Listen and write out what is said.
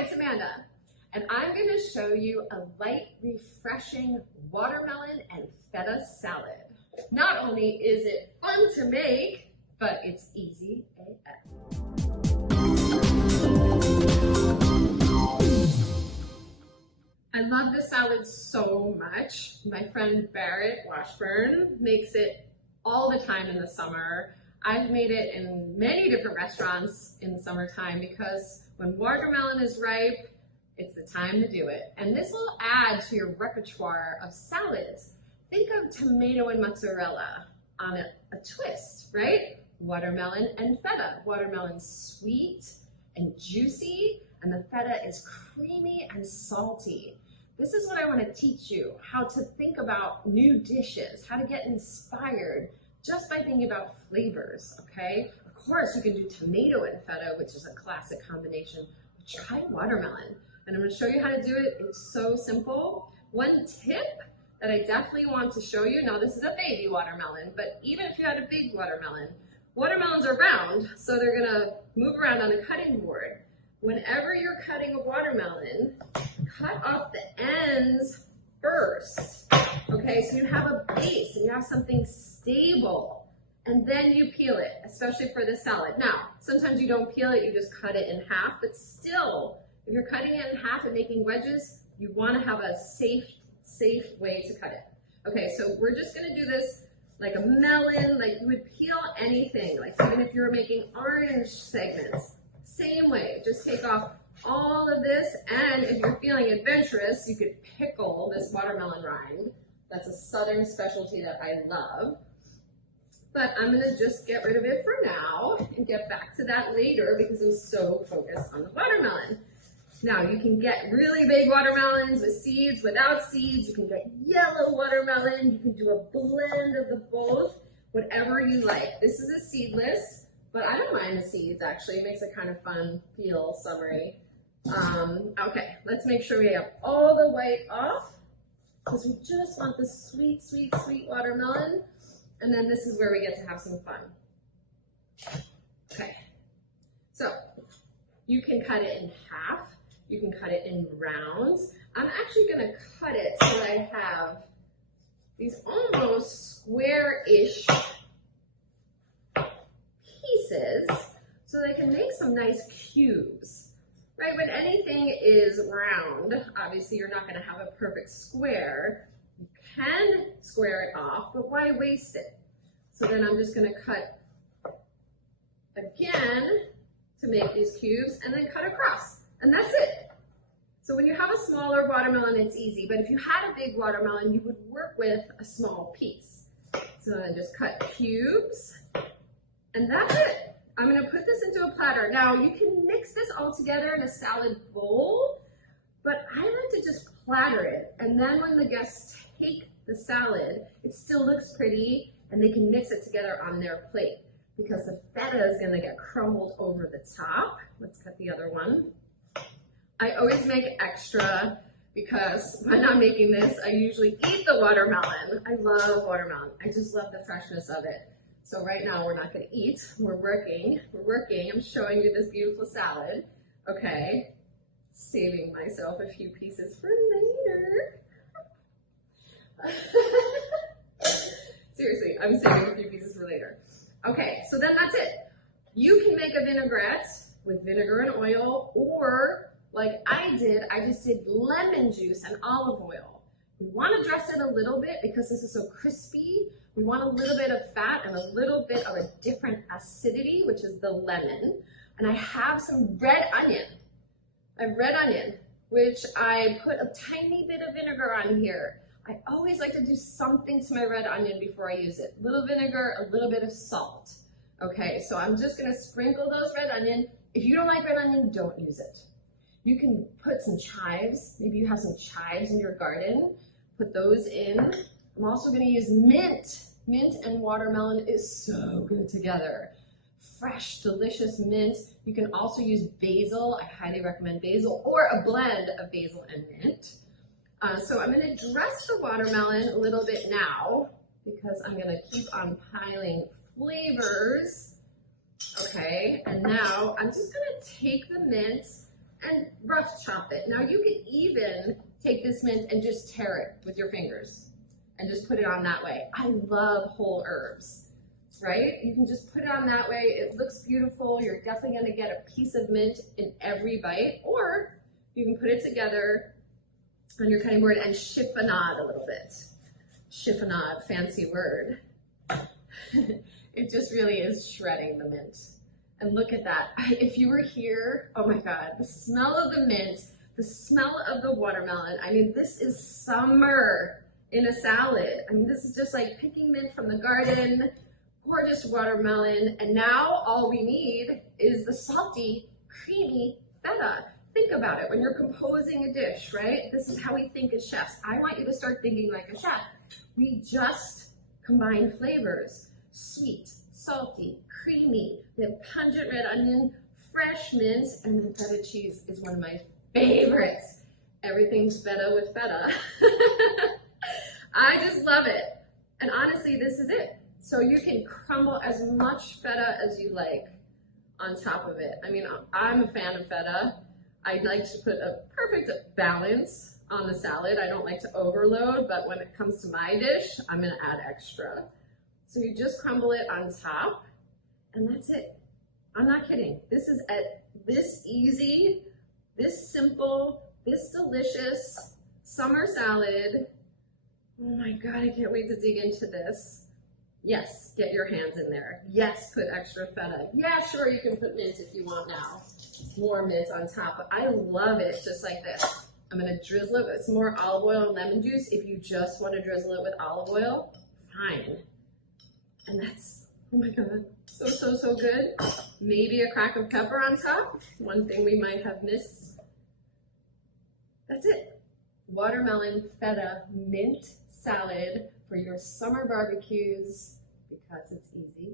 it's Amanda, and I'm going to show you a light, refreshing watermelon and feta salad. Not only is it fun to make, but it's easy AF. I love this salad so much. My friend Barrett Washburn makes it all the time in the summer. I've made it in many different restaurants in the summertime because when watermelon is ripe, it's the time to do it. And this will add to your repertoire of salads. Think of tomato and mozzarella on a twist, right? Watermelon and feta. Watermelon's sweet and juicy, and the feta is creamy and salty. This is what I want to teach you, how to think about new dishes, how to get inspired just by thinking about flavors, okay? Of course, you can do tomato and feta, which is a classic combination, but try watermelon. And I'm going to show you how to do it. It's so simple. One tip that I definitely want to show you, now this is a baby watermelon, but even if you had a big watermelon, watermelons are round, so they're going to move around on a cutting board. Whenever you're cutting a watermelon, cut off the ends first. Okay, so you have a base and you have something stable, and then you peel it, especially for the salad. Now, sometimes you don't peel it, you just cut it in half, but still, if you're cutting it in half and making wedges, you want to have a safe way to cut it. Okay, so we're just going to do this like a melon, like you would peel anything, like even if you were making orange segments, same way, just take off all of this, and if you're feeling adventurous, you could pickle this watermelon rind. That's a southern specialty that I love. But I'm gonna just get rid of it for now and get back to that later because I'm so focused on the watermelon. Now you can get really big watermelons with seeds, without seeds. You can get yellow watermelon. You can do a blend of the both, whatever you like. This is a seedless, but I don't mind the seeds actually. It makes it kind of fun, feel summery. Okay, let's make sure we have all the white off because we just want the sweet, sweet, sweet watermelon. And then this is where we get to have some fun. Okay, so you can cut it in half. You can cut it in rounds. I'm actually gonna cut it so that I have these almost square-ish pieces so they can make some nice cubes. Right, when anything is round, obviously you're not gonna have a perfect square. You can square it off, but why waste it? So then I'm just gonna cut again to make these cubes and then cut across, and that's it. So when you have a smaller watermelon, it's easy, but if you had a big watermelon, you would work with a small piece. So then just cut cubes, and that's it. I'm gonna put this into a platter. Now you can mix this all together in a salad bowl, but I like to just platter it. And then when the guests take the salad, it still looks pretty and they can mix it together on their plate because the feta is gonna get crumbled over the top. Let's cut the other one. I always make extra because when I'm making this, I usually eat the watermelon. I love watermelon. I just love the freshness of it. So right now we're not gonna eat, we're working. I'm showing you this beautiful salad. Okay, saving myself a few pieces for later. Seriously, I'm saving a few pieces for later. Okay, so then that's it. You can make a vinaigrette with vinegar and oil, or like I just did lemon juice and olive oil. We wanna dress it a little bit because this is so crispy. We want a little bit of fat and a little bit of a different acidity, which is the lemon. And I have some red onion. I have red onion, which I put a tiny bit of vinegar on here. I always like to do something to my red onion before I use it. A little vinegar, a little bit of salt. Okay, so I'm just gonna sprinkle those red onion. If you don't like red onion, don't use it. You can put some chives. Maybe you have some chives in your garden. Put those in. I'm also gonna use mint. Mint and watermelon is so good together. Fresh, delicious mint. You can also use basil. I highly recommend basil, or a blend of basil and mint. So I'm gonna dress the watermelon a little bit now because I'm gonna keep on piling flavors. Okay, and now I'm just gonna take the mint and rough chop it. Now you could even take this mint and just tear it with your fingers and just put it on that way. I love whole herbs, right? You can just put it on that way. It looks beautiful. You're definitely gonna get a piece of mint in every bite, or you can put it together on your cutting board and chiffonade a little bit. Chiffonade, fancy word. It just really is shredding the mint. And look at that. If you were here, oh my God, the smell of the mint, the smell of the watermelon. I mean, this is summer in a salad. I mean, this is just like picking mint from the garden, gorgeous watermelon. And now all we need is the salty, creamy feta. Think about it when you're composing a dish, right? This is how we think as chefs. I want you to start thinking like a chef. We just combine flavors, sweet, salty, creamy. We have pungent red onion, fresh mint, and then feta cheese is one of my favorites. Everything's feta with feta. I just love it. And honestly, this is it. So you can crumble as much feta as you like on top of it. I mean, I'm a fan of feta. I like to put a perfect balance on the salad. I don't like to overload, but when it comes to my dish, I'm gonna add extra. So you just crumble it on top, and that's it. I'm not kidding. This is this easy, this simple, this delicious summer salad. Oh my God, I can't wait to dig into this. Yes, get your hands in there. Yes, put extra feta. Yeah, sure, you can put mint if you want now. More mint on top, but I love it just like this. I'm gonna drizzle it with some more olive oil and lemon juice. If you just wanna drizzle it with olive oil, fine. And that's, oh my God, so, so, so good. Maybe a crack of pepper on top. One thing we might have missed. That's it. Watermelon feta mint salad for your summer barbecues, because it's easy